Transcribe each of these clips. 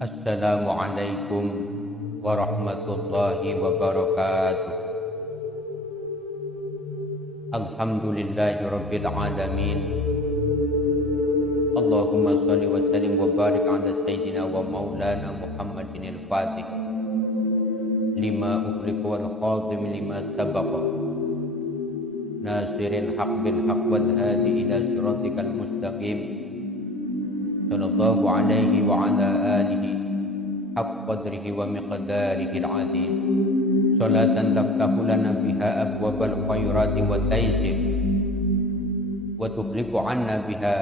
Assalamualaikum warahmatullahi wabarakatuh. Alhamdulillahi rabbil alamin. Allahumma salli wa sallim wa barik ala sayyidina wa maulana Muhammadin al-Fatih lima ughliqa wal khatim lima sabaqa nasiril haq bil haq wal hadi ila siratikal mustaqim sallallahu alaihi wa ala alihi haqq qadrihi wa miqdarihi al-azim. Salatan taftahu lana biha abwabal khairati wa taysir wa tughliqu anna biha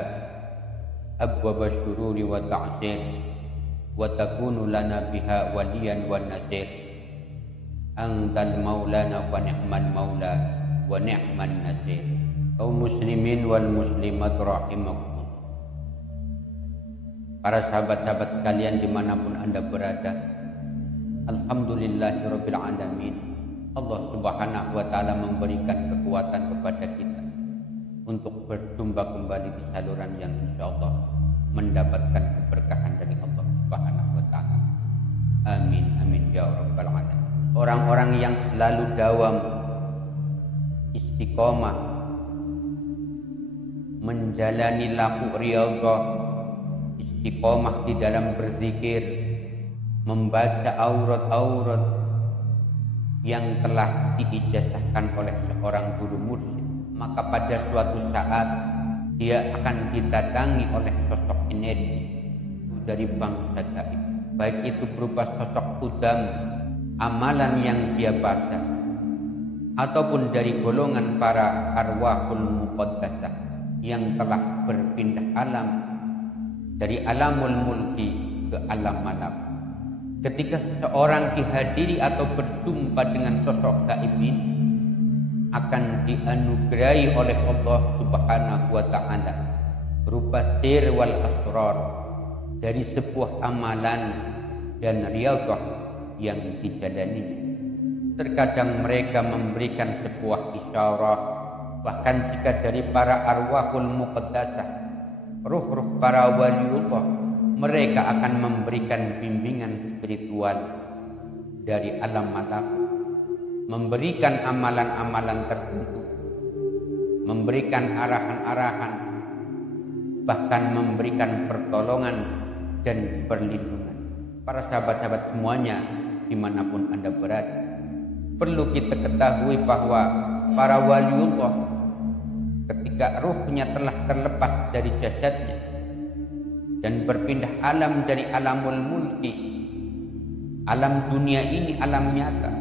abwabasy syururi wa ta'sir wa takunu lana biha waliyan wa nasir. Antal maulana wa ni'mal maula wa ni'man nasir. Kaum muslimin wal muslimat rahimakumullah. Para sahabat-sahabat sekalian dimanapun Anda berada, Alhamdulillahirabbil alamin. Allah Subhanahu wa taala memberikan kekuatan kepada kita untuk berjumpa kembali di saluran yang insyaallah mendapatkan keberkahan dari Allah Subhanahu wa taala. Amin amin ya rabbal alamin. Orang-orang yang selalu dawam istiqomah menjalani laku riyadhah, istiqomah di dalam berzikir, membaca aurat-aurat yang telah diijazahkan oleh seorang guru mursyid, maka pada suatu saat dia akan didatangi oleh sosok energi dari bangsa gaib, baik itu berupa sosok kudam amalan yang dia baca, ataupun dari golongan para arwahul muqaddasah yang telah berpindah alam dari alamul mulki ke alam malakut. Ketika seseorang dihadiri atau berjumpa dengan sosok gaib ini, akan dianugerahi oleh Allah Subhanahu wa taala berupa sir wal asrar dari sebuah amalan dan riyadhah yang dijalani. Terkadang mereka memberikan sebuah isyarat, bahkan jika dari para arwahul muqaddasah, ruh-ruh para waliullah, mereka akan memberikan bimbingan spiritual dari alam malakut, memberikan amalan-amalan tertentu, memberikan arahan-arahan, bahkan memberikan pertolongan dan perlindungan. Para sahabat-sahabat semuanya dimanapun Anda berada, perlu kita ketahui bahwa para waliullah ketika ruhnya telah terlepas dari jasadnya dan berpindah alam dari alamul mulki, alam dunia ini, alam nyata,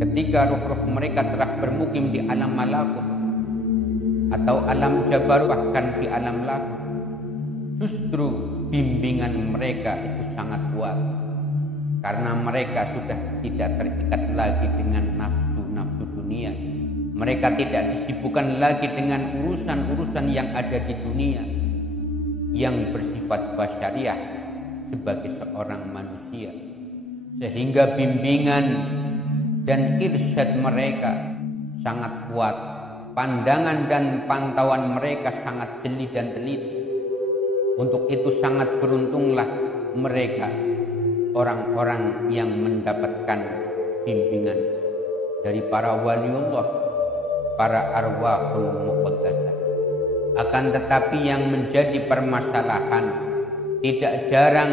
ketika ruh-ruh mereka telah bermukim di alam malakut atau alam jabarut, bahkan di alam lahut, justru bimbingan mereka itu sangat kuat, karena mereka sudah tidak terikat lagi dengan nafsu-nafsu dunia. Mereka tidak disibukkan lagi dengan urusan-urusan yang ada di dunia yang bersifat basyariah sebagai seorang manusia, sehingga bimbingan dan irsyad mereka sangat kuat, pandangan dan pantauan mereka sangat jeli dan teliti. Untuk itu sangat beruntunglah mereka, orang-orang yang mendapatkan bimbingan dari para waliullah, para arwahul muqaddasah. Akan tetapi yang menjadi permasalahan, tidak jarang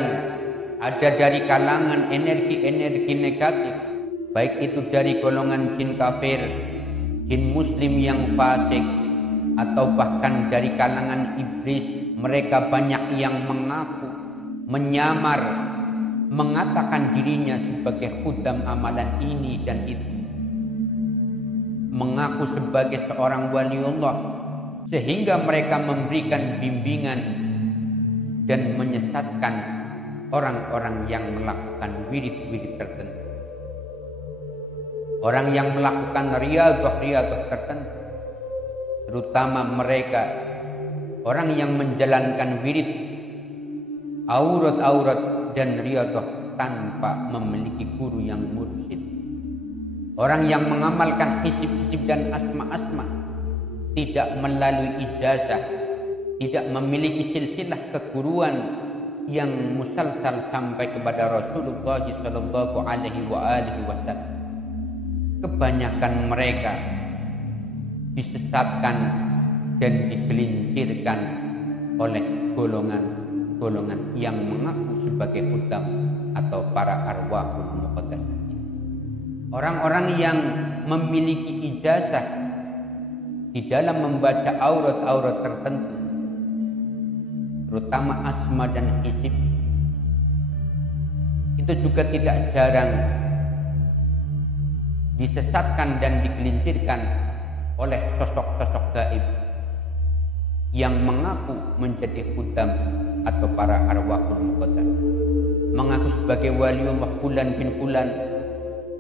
ada dari kalangan energi-energi negatif, baik itu dari golongan jin kafir, jin muslim yang fasik, atau bahkan dari kalangan iblis. Mereka banyak yang mengaku, menyamar, mengatakan dirinya sebagai khudam amalan ini dan itu, mengaku sebagai seorang waliullah, sehingga mereka memberikan bimbingan dan menyesatkan orang-orang yang melakukan wirid-wirid tertentu, orang yang melakukan riyadhah tertentu, terutama mereka orang yang menjalankan wirid, aurat-aurat dan riyadhah tanpa memiliki guru yang mursyid. Orang yang mengamalkan hisib-hisib dan asma-asma, tidak melalui ijazah, tidak memiliki silsilah keguruan yang musalsal sampai kepada Rasulullah sallallahu alaihi wasallam. Kebanyakan mereka disesatkan dan digelincirkan oleh golongan yang mengaku sebagai hutam atau para arwahul muqaddasah. Orang-orang yang memiliki ijazah di dalam membaca aurat-aurat tertentu, terutama asma dan hisib, itu juga tidak jarang disesatkan dan digelincirkan oleh sosok-sosok gaib yang mengaku menjadi hutam atau para arwahul muqaddasah, mengaku sebagai waliullah fulan bin fulan,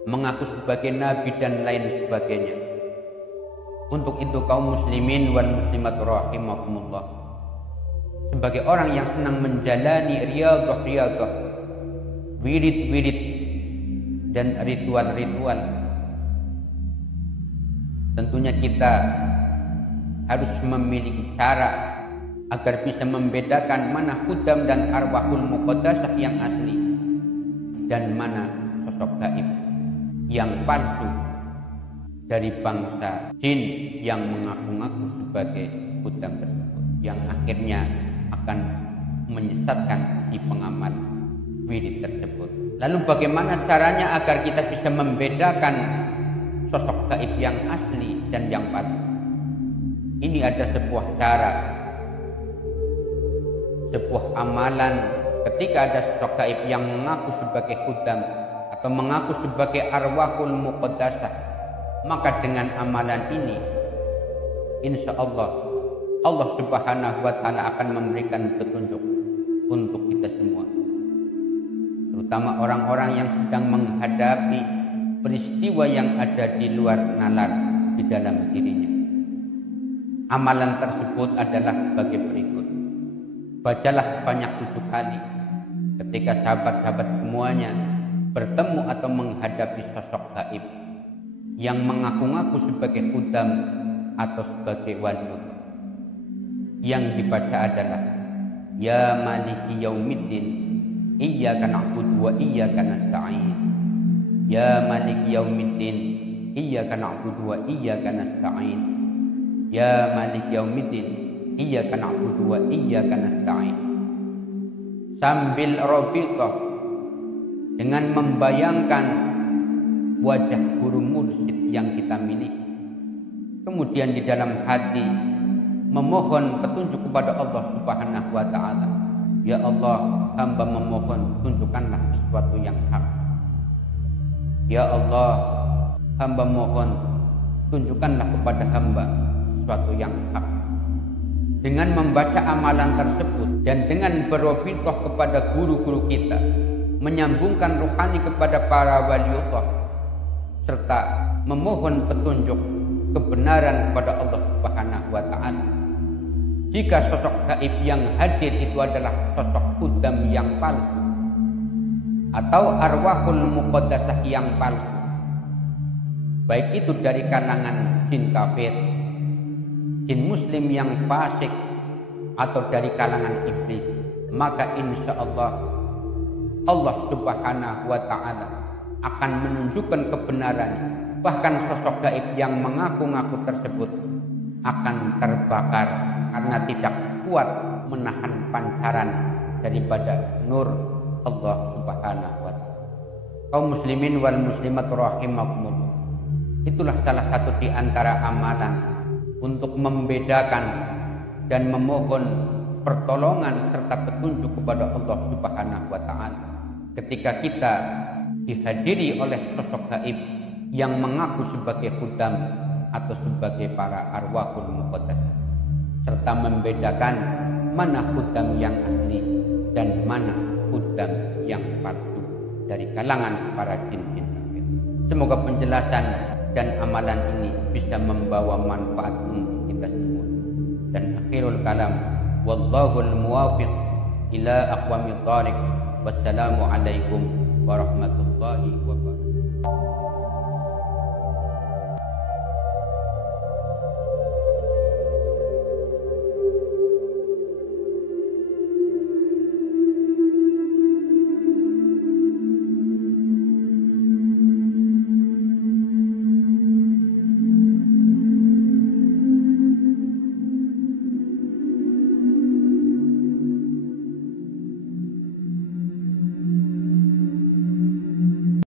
mengaku sebagai nabi dan lain sebagainya. Untuk itu kaum muslimin wal muslimat rahimakumullah, sebagai orang yang senang menjalani riyadhah, wirid-wirid dan ritual-ritual, tentunya kita harus memiliki cara agar bisa membedakan mana hudam dan arwahul muqaddasah yang asli dan mana sosok gaib yang palsu dari bangsa jin yang mengaku-ngaku sebagai hudam tersebut, yang akhirnya akan menyesatkan si pengamal wirid tersebut. Lalu bagaimana caranya agar kita bisa membedakan sosok gaib yang asli dan yang palsu? Ini ada sebuah cara, sebuah amalan. Ketika ada sosok gaib yang mengaku sebagai hudam atau mengaku sebagai arwahul muqaddasah, maka dengan amalan ini insya Allah Subhanahu wa ta'ala akan memberikan petunjuk untuk kita semua, terutama orang-orang yang sedang menghadapi peristiwa yang ada di luar nalar di dalam dirinya. Amalan tersebut adalah sebagai berikut. Bacalah sebanyak 7 kali ketika sahabat-sahabat semuanya bertemu atau menghadapi sosok gaib yang mengaku-ngaku sebagai hudam atau sebagai waliullah. Yang dibaca adalah Ya Maliki Yaumiddin Iyyaka na'budu wa iyyaka nasta'in. Ya Maliki Yaumiddin Iyyaka na'budu wa iyyaka nasta'in. Ya Maliki Yaumiddin Iyyaka na'budu wa iyyaka nasta'in. Sambil rabithah dengan membayangkan wajah guru mursyid yang kita miliki, kemudian di dalam hati memohon petunjuk kepada Allah Subhanahu wa ta'ala. Ya Allah, hamba memohon tunjukkanlah sesuatu yang hak. Ya Allah, hamba mohon tunjukkanlah kepada hamba sesuatu yang hak. Dengan membaca amalan tersebut dan dengan berobitoh kepada guru-guru kita, menyambungkan rohani kepada para waliullah, serta memohon petunjuk kebenaran kepada Allah Subhanahu wa ta'ala. Jika sosok gaib yang hadir itu adalah sosok hudam yang palsu atau arwahul muqaddasah yang palsu, baik itu dari kalangan jin kafir, jin muslim yang fasik, atau dari kalangan iblis, maka insya Allah Subhanahu wa ta'ala akan menunjukkan kebenarannya. Bahkan sosok gaib yang mengaku-ngaku tersebut akan terbakar karena tidak kuat menahan pancaran daripada nur Allah Subhanahu wa ta'ala. Kaum muslimin wal muslimat rahimakumullah, itulah salah satu di antara amalan untuk membedakan dan memohon pertolongan serta petunjuk kepada Allah Subhanahu wa ta'ala ketika kita dihadiri oleh sosok gaib yang mengaku sebagai hudam atau sebagai para arwahul muqaddasah, serta membedakan mana hudam yang asli dan mana hudam yang palsu dari kalangan para jin-jin kafir. Semoga penjelasan dan amalan ini bisa membawa manfaat untuk kita semua. Dan akhirul kalam, wallahul muwafiq ila aqwamit thariq. Wassalamu alaikum warahmatullahi wabarakatuh.